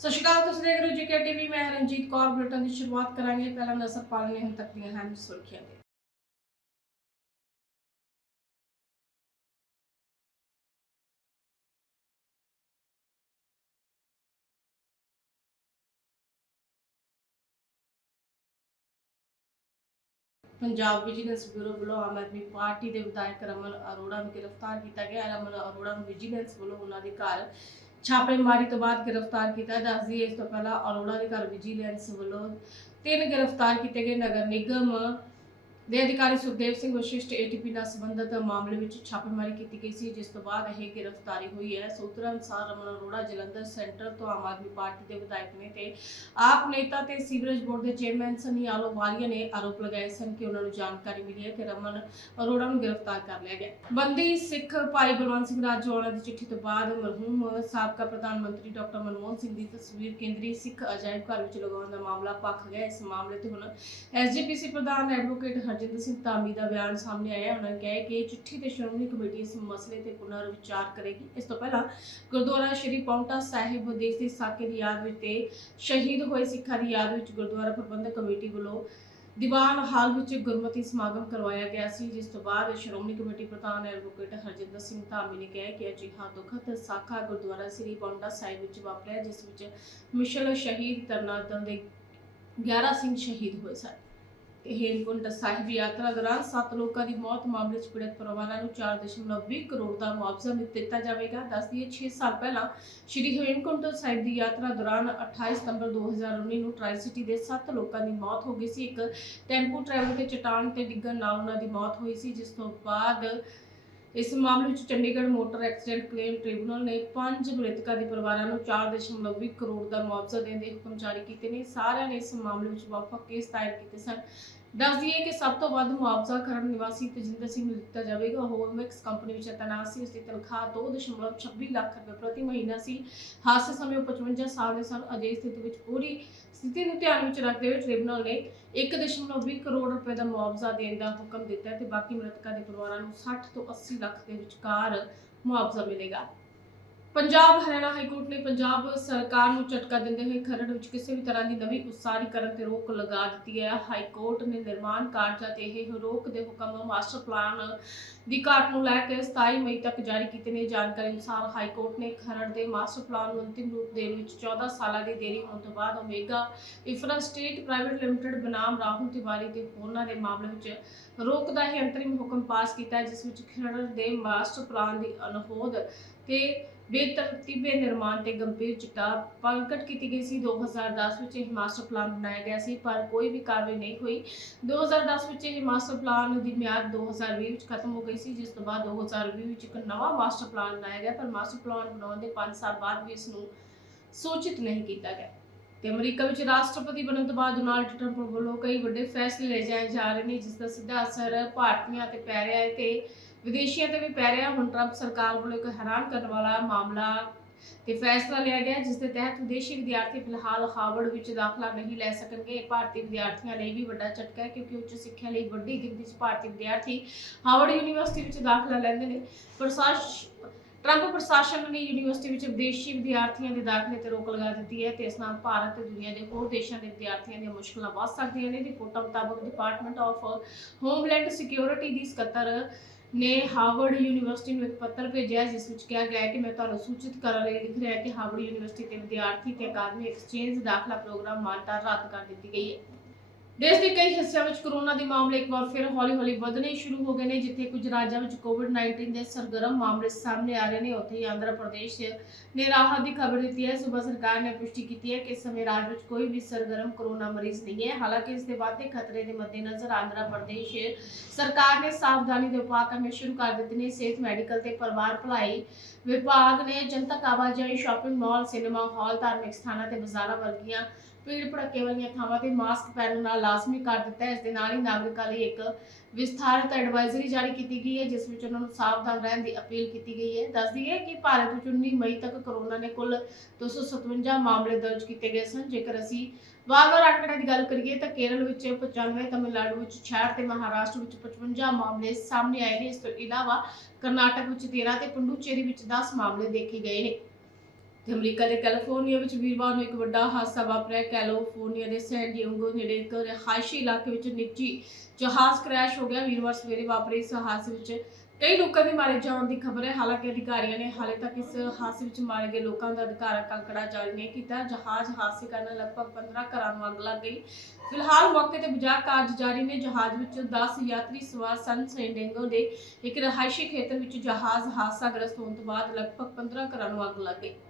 ਤੁਸੀਂ ਦੇਖ ਰਹੇ ਹੋ ਜੀਕੇ ਟੀਵੀ ਮੈਂ ਰਣਜੀਤ ਕੌਰ, ਬੁਲੇਟਿਨ ਦੀ ਸ਼ੁਰੂਆਤ ਕਰਾਂਗੇ। ਪਹਿਲਾਂ ਨਜ਼ਰ ਪਾ ਲੈਂਦੇ ਹੁਣ ਤੱਕ ਦੀਆਂ ਅਹਿਮ ਸੁਰਖੀਆਂ ਤੇ ਪੰਜਾਬ ਵਿਜੀਲੈਂਸ ਬਿਊਰੋ ਵੱਲੋਂ ਆਮ ਆਦਮੀ ਪਾਰਟੀ ਦੇ ਵਿਧਾਇਕ ਰਮਨ ਅਰੋੜਾ ਨੂੰ ਗ੍ਰਿਫਤਾਰ ਕੀਤਾ ਗਿਆ ਰਮਨ ਅਰੋੜਾ ਨੂੰ ਵਿਜੀਲੈਂਸ ਵੱਲੋਂ ਉਹਨਾਂ ਦੇ ਘਰ ਛਾਪੇਮਾਰੀ ਤੋਂ ਬਾਅਦ ਗ੍ਰਿਫਤਾਰ ਕੀਤਾ ਦੱਸ ਦਈਏ ਇਸ ਤੋਂ ਪਹਿਲਾਂ ਅਰੋੜਾ ਦੇ ਘਰ ਵਿਜੀਲੈਂਸ ਵੱਲੋਂ ਤਿੰਨ ਗ੍ਰਿਫਤਾਰ ਕੀਤੇ ਗਏ। ਨਗਰ ਨਿਗਮ ਦੇ ਅਧਿਕਾਰੀ ਸੁਖਦੇਵ ਸਿੰਘ ਵਸ਼ਿਸ਼ਟ ਏਟੀਪੀ ਨਾਲ ਸੰਬੰਧਿਤ ਮਾਮਲੇ ਵਿੱਚ ਛਾਪੇਮਾਰੀ ਕੀਤੀ ਗਈ ਸੀ, ਜਿਸ ਤੋਂ ਬਾਅਦ ਇਹ ਗ੍ਰਿਫਤਾਰੀ ਹੋਈ ਹੈ। ਸੂਤਰਾਂ ਅਨੁਸਾਰ ਰਮਨ ਅਰੋੜਾ ਜਲੰਧਰ ਸੈਂਟਰ ਤੋਂ ਆਮ ਆਦਮੀ ਪਾਰਟੀ ਦੇ ਵਿਧਾਇਕ ਨੇ ਤੇ ਆਪ ਨੇਤਾ ਤੇ ਸੀਵਰੇਜ ਬੋਰਡ ਦੇ ਚੇਅਰਮੈਨ ਸਨੀ ਆਲੋਵਾਲੀਆ ਨੇ ਆਰੋਪ ਲਗਾਏ ਸਨ ਕਿ ਉਹਨਾਂ ਨੂੰ ਜਾਣਕਾਰੀ ਮਿਲੀ ਹੈ ਕਿ ਰਮਨ ਅਰੋੜਾ ਨੂੰ ਗ੍ਰਿਫਤਾਰ ਕਰ ਲਿਆ ਗਿਆ। ਬੰਦੀ ਸਿੱਖ ਭਾਈ ਬਲਵੰਤ ਸਿੰਘ ਰਾਜੋਆਣਾ ਦੀ ਚਿੱਠੀ ਤੋਂ ਬਾਅਦ ਮਰਹੂਮ ਸਾਬਕਾ ਪ੍ਰਧਾਨ ਮੰਤਰੀ ਡਾਕਟਰ ਮਨਮੋਹਨ ਸਿੰਘ ਦੀ ਤਸਵੀਰ ਕੇਂਦਰੀ ਸਿੱਖ ਅਜਾਇਬ ਘਰ ਵਿੱਚ ਲਗਾਉਣ ਦਾ ਮਾਮਲਾ ਭਖ ਗਿਆ। ਇਸ ਮਾਮਲੇ ਤੇ ਹੁਣ ਐਸਜੀਪੀਸੀ ਪ੍ਰਧਾਨ ਐਡਵੋਕੇਟ ਹਰਜਿੰਦਰ ਸਿੰਘ ਧਾਮੀ ਦਾ ਬਿਆਨ ਸਾਹਮਣੇ ਆਇਆ ਉਹਨਾਂ ਨੇ ਕਿ ਚਿੱਠੀ ਤੇ ਸ਼੍ਰੋਮਣੀ ਕਮੇਟੀ ਇਸ ਮਸਲੇ ਤੇ ਪੁਨਰ ਵਿਚਾਰ ਕਰੇਗੀ। ਇਸ ਤੋਂ ਪਹਿਲਾਂ ਗੁਰਦੁਆਰਾ ਸ਼੍ਰੀ ਪੌਂਟਾ ਸਾਹਿਬ ਦੇਸ਼ ਦੇ ਸਾਕੇ ਦੀ ਯਾਦ ਵਿੱਚ ਤੇ ਸ਼ਹੀਦ ਹੋਏ ਸਿੱਖਾਂ ਦੀ ਯਾਦ ਵਿੱਚ ਗੁਰਦੁਆਰਾ ਪ੍ਰਬੰਧਕ ਕਮੇਟੀ ਵੱਲੋਂ ਦੀਵਾਨ ਹਾਲ ਵਿੱਚ ਗੁਰਮਤਿ ਸਮਾਗਮ ਕਰਵਾਇਆ ਗਿਆ ਸੀ, ਜਿਸ ਤੋਂ ਬਾਅਦ ਸ਼੍ਰੋਮਣੀ ਕਮੇਟੀ ਪ੍ਰਧਾਨ ਐਡਵੋਕੇਟ ਹਰਜਿੰਦਰ ਸਿੰਘ ਧਾਮੀ ਨੇ ਕਿਹਾ ਕਿ ਅਜਿਹਾ ਦੁਖਦ ਸਾਖਾ ਗੁਰਦੁਆਰਾ ਸ੍ਰੀ ਪੌਂਟਾ ਸਾਹਿਬ ਵਿੱਚ ਵਾਪਰਿਆ, ਜਿਸ ਵਿੱਚ ਮਿਸ਼ਲ ਸ਼ਹੀਦ ਤਰਨਾਦਲ ਦੇ 11 ਸਿੰਘ ਸ਼ਹੀਦ ਹੋਏ ਸਨ। ਹੇਮਕੁੰਟ ਸਾਹਿਬ ਯਾਤਰਾ ਦੌਰਾਨ 7 ਲੋਕਾਂ ਦੀ ਮੌਤ ਮਾਮਲੇ 'ਚ ਪੀੜਤ ਪਰਿਵਾਰਾਂ ਨੂੰ 4.20 ਕਰੋੜ ਦਾ ਮੁਆਵਜ਼ਾ ਦਿੱਤਾ ਜਾਵੇਗਾ। ਦੱਸ ਦਈਏ 6 ਸਾਲ ਪਹਿਲਾਂ ਸ਼੍ਰੀ ਹੇਮਕੁੰਟ ਸਾਹਿਬ ਦੀ ਯਾਤਰਾ ਦੌਰਾਨ 28 ਸਤੰਬਰ 2019 ਨੂੰ ਟ੍ਰਾਈ ਸਿਟੀ ਦੇ 7 ਲੋਕਾਂ ਦੀ ਮੌਤ ਹੋ ਗਈ ਸੀ। ਇੱਕ ਟੈਂਪੂ ਟਰੈਵਲ ਦੇ ਚਟਾਨ ਤੇ ਡਿੱਗਣ ਨਾਲ ਉਹਨਾਂ ਦੀ ਮੌਤ ਹੋਈ ਸੀ, ਜਿਸ ਤੋਂ ਬਾਅਦ ਇਸ ਮਾਮਲੇ ਵਿੱਚ Chandigarh motor accident claim tribunal ਨੇ ਪੰਜ ਮ੍ਰਿਤਕਾਂ ਦੇ ਪਰਿਵਾਰਾਂ ਨੂੰ 4.20 ਕਰੋੜ ਦਾ ਮੁਆਵਜ਼ਾ ਦੇਣ ਦੇ ਹੁਕਮ ਜਾਰੀ ਕੀਤੇ ਨੇ। ਸਾਰਿਆਂ ਨੇ ਇਸ ਮਾਮਲੇ ਵਿੱਚ ਵੱਖ-ਵੱਖ ਕੇਸ ਦਾਇਰ ਕੀਤੇ ਸਨ। ਦੱਸ ਦਈਏ ਕਿ ਸਭ ਤੋਂ ਵੱਧ ਮੁਆਵਜ਼ਾ ਕਰਨ ਨਿਵਾਸੀ ਤਜਿੰਦਰ ਸਿੰਘ ਨੂੰ ਦਿੱਤਾ ਜਾਵੇਗਾ। ਉਹ ਮਿਕਸ ਕੰਪਨੀ ਵਿੱਚ ਤੈਨਾਤ ਸੀ। ਉਸ ਦੀ ਤਨਖਾਹ 2.26 ਲੱਖ ਰੁਪਏ ਪ੍ਰਤੀ ਮਹੀਨਾ ਸੀ। ਹਾਦਸੇ ਸਮੇਂ ਉਹ 55 ਸਾਲ ਦੇ ਸਨ। ਅਜਿਹੀ ਸਥਿਤੀ ਵਿੱਚ ਪੂਰੀ ਸਥਿਤੀ ਨੂੰ ਧਿਆਨ ਵਿੱਚ ਰੱਖਦੇ ਹੋਏ ਟ੍ਰਿਬਿਊਨਲ ਨੇ 1.20 ਕਰੋੜ ਰੁਪਏ ਦਾ ਮੁਆਵਜ਼ਾ ਦੇਣ ਦਾ ਹੁਕਮ ਦਿੱਤਾ ਤੇ ਬਾਕੀ ਮ੍ਰਿਤਕਾਂ ਦੇ ਪਰਿਵਾਰਾਂ ਨੂੰ 60 ਤੋਂ 80 ਲੱਖ ਦੇ ਵਿਚਕਾਰ ਮੁਆਵਜ਼ਾ ਮਿਲੇਗਾ। ਪੰਜਾਬ ਹਰਿਆਣਾ ਹਾਈ ਕੋਰਟ ਨੇ ਪੰਜਾਬ ਸਰਕਾਰ ਨੂੰ ਝਟਕਾ ਦਿੰਦੇ ਹੋਏ ਖਰੜ ਵਿੱਚ ਕਿਸੇ ਵੀ ਤਰ੍ਹਾਂ ਦੀ ਨਵੀਂ ਉਸਾਰੀ ਕਰਨ ਤੇ ਰੋਕ ਲਗਾ ਦਿੱਤੀ ਹੈ। ਹਾਈ ਕੋਰਟ ਨੇ ਨਿਰਮਾਣ ਕਾਰਜਾਂ ਤੇ ਇਹ ਰੋਕ ਦੇ ਹੁਕਮ ਮਾਸਟਰ ਪਲਾਨ ਦੀ ਘਾਟ ਨੂੰ ਲੈ ਕੇ 27 ਮਈ ਤੱਕ ਜਾਰੀ ਕੀਤੇ ਨੇ। ਜਾਣਕਾਰੀ ਅਨੁਸਾਰ ਹਾਈ ਕੋਰਟ ਨੇ ਖਰੜ ਦੇ ਮਾਸਟਰ ਪਲਾਨ ਨੂੰ ਅੰਤਿਮ ਰੂਪ ਦੇਣ ਵਿੱਚ 14 ਸਾਲਾਂ ਦੀ ਦੇਰੀ ਹੋਣ ਤੋਂ ਬਾਅਦ Omega Infra state private limited ਬਨਾਮ Rahul Tiwari ਤੇ ਹੋਰਨਾਂ ਦੇ ਮਾਮਲੇ ਵਿੱਚ ਰੋਕ ਦਾ ਇਹ ਅੰਤਰਿਮ ਹੁਕਮ ਪਾਸ ਕੀਤਾ ਜਿਸ ਵਿੱਚ ਖਰੜ ਦੇ ਮਾਸਟਰ ਪਲਾਨ ਦੀ ਅਨਹੋਦ ਤੇ ਬੇਤਰਤੀਬੇ ਨਿਰਮਾਣ ਤੇ ਗੰਭੀਰ ਚਿੱਟਾ ਪ੍ਰਗਟ ਕੀਤੀ ਗਈ ਸੀ। 2010 ਵਿੱਚ ਇਹ ਮਾਸਟਰ ਪਲਾਨ ਬਣਾਇਆ ਗਿਆ ਸੀ, ਪਰ ਕੋਈ ਵੀ ਕਾਰਵਾਈ ਨਹੀਂ ਹੋਈ। 2010 ਵਿੱਚ ਇਹ ਮਾਸਟਰ ਪਲਾਨ ਦੀ ਮਿਆਦ 2020 ਵਿੱਚ ਖਤਮ ਹੋ ਗਈ ਸੀ, ਜਿਸ ਤੋਂ ਬਾਅਦ 2020 ਵਿੱਚ ਇੱਕ ਨਵਾਂ ਮਾਸਟਰ ਪਲਾਨ ਬਣਾਇਆ ਗਿਆ, ਪਰ ਮਾਸਟਰ ਪਲਾਨ ਬਣਾਉਣ ਦੇ 5 ਸਾਲ ਬਾਅਦ ਵੀ ਇਸ ਨੂੰ ਸੂਚਿਤ ਨਹੀਂ ਕੀਤਾ ਗਿਆ। ਤੇ ਅਮਰੀਕਾ ਵਿੱਚ ਰਾਸ਼ਟਰਪਤੀ ਬਣਨ ਤੋਂ ਬਾਅਦ ਡੋਨਾਲਡ ਟਰੰਪ ਵੱਲੋਂ ਕਈ ਵੱਡੇ ਫੈਸਲੇ ਲਏ ਜਾਏ ਜਾ ਰਹੇ ਨੇ, ਜਿਸ ਦਾ ਸਿੱਧਾ ਅਸਰ ਭਾਰਤੀਆਂ ਤੇ ਪੈ ਰਿਹਾ ਹੈ ਤੇ ਵਿਦੇਸ਼ੀਆਂ ਤੇ ਵੀ ਪੈ ਰਿਹਾ। ਹੁਣ ਟਰੰਪ ਸਰਕਾਰ ਵੱਲੋਂ ਇੱਕ ਹੈਰਾਨ ਕਰਨ ਵਾਲਾ ਮਾਮਲਾ ਤੇ ਫੈਸਲਾ ਲਿਆ ਗਿਆ, ਜਿਸ ਦੇ ਤਹਿਤ ਵਿਦੇਸ਼ੀ ਵਿਦਿਆਰਥੀ ਫਿਲਹਾਲ ਹਾਰਵਰਡ ਵਿੱਚ ਦਾਖਲਾ ਨਹੀਂ ਲੈ ਸਕਣਗੇ। ਇਹ ਭਾਰਤੀ ਵਿਦਿਆਰਥੀਆਂ ਲਈ ਵੀ ਵੱਡਾ ਝਟਕਾ ਹੈ, ਕਿਉਂਕਿ ਉੱਚ ਸਿੱਖਿਆ ਲਈ ਵੱਡੀ ਗਿਣਤੀ 'ਚ ਭਾਰਤੀ ਵਿਦਿਆਰਥੀ ਹਾਰਵਰਡ ਯੂਨੀਵਰਸਿਟੀ ਵਿੱਚ ਦਾਖਲਾ ਲੈਂਦੇ ਨੇ। ਪ੍ਰਸ਼ਾਸ ਟਰੰਪ ਪ੍ਰਸ਼ਾਸਨ ਨੇ ਯੂਨੀਵਰਸਿਟੀ ਵਿੱਚ ਵਿਦੇਸ਼ੀ ਵਿਦਿਆਰਥੀਆਂ ਦੇ ਦਾਖਲੇ ਤੇ ਰੋਕ ਲਗਾ ਦਿੱਤੀ ਹੈ ਤੇ ਇਸ ਨਾਲ ਭਾਰਤ ਤੇ ਦੁਨੀਆ ਦੇ ਹੋਰ ਦੇਸ਼ਾਂ ਦੇ ਵਿਦਿਆਰਥੀਆਂ ਦੀਆਂ ਮੁਸ਼ਕਲਾਂ ਵੱਧ ਸਕਦੀਆਂ ਨੇ। ਰਿਪੋਰਟਾਂ ਮੁਤਾਬਕ ਡਿਪਾਰਟਮੈਂਟ ਆਫ ਹੋਮਲੈਂਡ ਸਿਕਿਉਰਿਟੀ ਦੀ ਸਕੱਤਰ ਨੇ ਹਾਰਵਰਡ ਯੂਨੀਵਰਸਿਟੀ ਨੂੰ ਇੱਕ ਪੱਤਰ ਭੇਜਿਆ, ਜਿਸ ਵਿੱਚ ਕਿਹਾ ਗਿਆ ਹੈ ਕਿ ਮੈਂ ਤੁਹਾਨੂੰ ਸੂਚਿਤ ਕਰਨ ਲਈ ਲਿਖ ਰਿਹਾ ਕਿ ਹਾਰਵਰਡ ਯੂਨੀਵਰਸਿਟੀ ਦੇ ਵਿਦਿਆਰਥੀ ਤੇ ਅਕਾਦਮੀ ਐਕਸਚੇਂਜ ਦਾਖਲਾ ਪ੍ਰੋਗਰਾਮ ਮਾਨਤਾ ਰੱਦ ਕਰ ਦਿੱਤੀ ਗਈ ਹੈ। ਦੇਸ਼ ਦੇ ਕਈ ਹਿੱਸਿਆਂ ਵਿੱਚ ਕੋਰੋਨਾ ਦੇ ਮਾਮਲੇ ਇੱਕ ਵਾਰ ਫਿਰ ਹੌਲੀ-ਹੌਲੀ ਵਧਣੇ ਸ਼ੁਰੂ ਹੋ ਗਏ ਨੇ, ਜਿੱਥੇ ਕੁਝ ਰਾਜਾਂ ਵਿੱਚ ਕੋਵਿਡ-19 ਦੇ ਸਰਗਰਮ ਮਾਮਲੇ ਸਾਹਮਣੇ ਆ ਰਹੇ ਨੇ। ਉੱਥੇ ਹੀ ਆਂਧਰਾ ਪ੍ਰਦੇਸ਼ ਨੇ ਰਾਹਤ ਦੀ ਖਬਰ ਦਿੱਤੀ ਹੈ। ਸੂਬਾ ਸਰਕਾਰ ਨੇ ਪੁਸ਼ਟੀ ਕੀਤੀ ਹੈ ਕਿ ਇਸ ਸਮੇਂ ਰਾਜ ਵਿੱਚ ਕੋਈ ਵੀ ਸਰਗਰਮ ਕਰੋਨਾ ਮਰੀਜ਼ ਨਹੀਂ ਹੈ। ਹਾਲਾਂਕਿ ਇਸ ਦੇ ਵਾਧੇ ਖਤਰੇ ਦੇ ਮੱਦੇਨਜ਼ਰ ਆਂਧਰਾ ਪ੍ਰਦੇਸ਼ ਸਰਕਾਰ ਨੇ ਸਾਵਧਾਨੀ ਦੇ ਉਪਾਅ ਕਰਨੇ ਸ਼ੁਰੂ ਕਰ ਦਿੱਤੇ ਨੇ। ਸਿਹਤ, ਮੈਡੀਕਲ ਤੇ ਪਰਿਵਾਰ ਭਲਾਈ ਵਿਭਾਗ ਨੇ ਜਨਤਕ ਆਵਾਜਾਈ ਸ਼ਾਪਿੰਗ ਮਾਲ, ਸਿਨੇਮਾ ਹਾਲ, ਧਾਰਮਿਕ ਸਥਾਨਾਂ ਤੇ ਬਾਜ਼ਾਰਾਂ ਵਰਗੀਆਂ ਭੀੜ ਭੜੱਕੇ ਵਾਲੀਆਂ ਥਾਵਾਂ ਤੇ ਮਾਸਕ ਪਹਿਨਣਾ ਨਾਲ ਲਾਜ਼ਮੀ ਕਰ ਦਿੱਤਾ ਹੈ। ਇਸ ਦੇ ਨਾਲ ਹੀ ਨਾਗਰਿਕਾਂ ਲਈ ਇੱਕ ਵਿਸਥਾਰਤ ਐਡਵਾਈਜ਼ਰੀ ਜਾਰੀ ਕੀਤੀ ਗਈ ਹੈ, ਜਿਸ ਵਿੱਚ ਉਹਨਾਂ ਨੂੰ ਸਾਵਧਾਨ ਰਹਿਣ ਦੀ ਅਪੀਲ ਕੀਤੀ ਗਈ ਹੈ। ਦੱਸ ਦਈਏ ਕਿ ਭਾਰਤ ਵਿੱਚ 19 ਮਈ ਤੱਕ ਕਰੋਨਾ ਨੇ ਕੁੱਲ 257 ਮਾਮਲੇ ਦਰਜ ਕੀਤੇ ਗਏ ਸਨ। ਜੇਕਰ ਅਸੀਂ ਵਾਰ-ਵਾਰ ਅੰਕੜੇ ਦੀ ਗੱਲ ਕਰੀਏ ਤਾਂ ਕੇਰਲ ਵਿੱਚ 95 ਤਮਿਲਨਾਡੂ ਵਿੱਚ 66 ਤੇ ਮਹਾਰਾਸ਼ਟਰ ਵਿੱਚ 55 ਮਾਮਲੇ ਸਾਹਮਣੇ ਆਏ ਨੇ। ਇਸ ਤੋਂ ਇਲਾਵਾ ਕਰਨਾਟਕ ਵਿੱਚ 13 ਤੇ ਪੁੰਡੂਚੇਰੀ ਵਿੱਚ 10 ਮਾਮਲੇ ਦੇਖੇ ਗਏ ਨੇ। ਤੇ ਅਮਰੀਕਾ ਦੇ ਕੈਲੀਫੋਰਨੀਆ ਵਿੱਚ ਵੀਰਵਾਰ ਨੂੰ ਇੱਕ ਵੱਡਾ ਹਾਦਸਾ ਵਾਪਰਿਆ। ਕੈਲੀਫੋਰਨੀਆ ਦੇ ਸੈਨ ਡਿਏਗੋ ਨੇੜੇ ਇੱਕ ਰਿਹਾਇਸ਼ੀ ਇਲਾਕੇ ਵਿੱਚ ਨਿੱਜੀ ਜਹਾਜ਼ ਕ੍ਰੈਸ਼ ਹੋ ਗਿਆ, ਵੀਰਵਾਰ ਸਵੇਰੇ ਵਾਪਰੇ ਇਸ ਹਾਦਸੇ ਵਿੱਚ। ਕਈ ਲੋਕਾਂ ਦੇ ਮਾਰੇ ਜਾਣ ਦੀ ਖਬਰ ਹੈ। ਹਾਲਾਂਕਿ ਅਧਿਕਾਰੀਆਂ ਨੇ ਹਾਲੇ ਤੱਕ ਇਸ ਹਾਦਸੇ ਵਿੱਚ ਮਾਰੇ ਗਏ ਲੋਕਾਂ ਦਾ ਅਧਿਕਾਰ ਅੰਕੜਾ ਜਾਰੀ ਨਹੀਂ ਕੀਤਾ। ਜਹਾਜ਼ ਹਾਦਸੇ ਕਾਰਨ ਲਗਭਗ 15 ਘਰਾਂ ਨੂੰ ਅੱਗ ਲੱਗ ਗਈ। ਫਿਲਹਾਲ ਮੌਕੇ ਤੇ ਬੁਝਾਅ ਕਾਰਜ ਜਾਰੀ ਨੇ। ਜਹਾਜ਼ ਵਿੱਚ 10 ਯਾਤਰੀ ਸਵਾਰ ਸਨ। ਸੈਂਡਿੰਗੋ ਦੇ ਇੱਕ ਰਿਹਾਇਸ਼ੀ ਖੇਤਰ ਵਿੱਚ ਜਹਾਜ਼ ਹਾਦਸਾ ਗ੍ਰਸਤ ਹੋਣ ਤੋਂ ਬਾਅਦ ਲਗਭਗ 15 ਘਰਾਂ ਨੂੰ ਅੱਗ ਲੱਗ ਗਈ।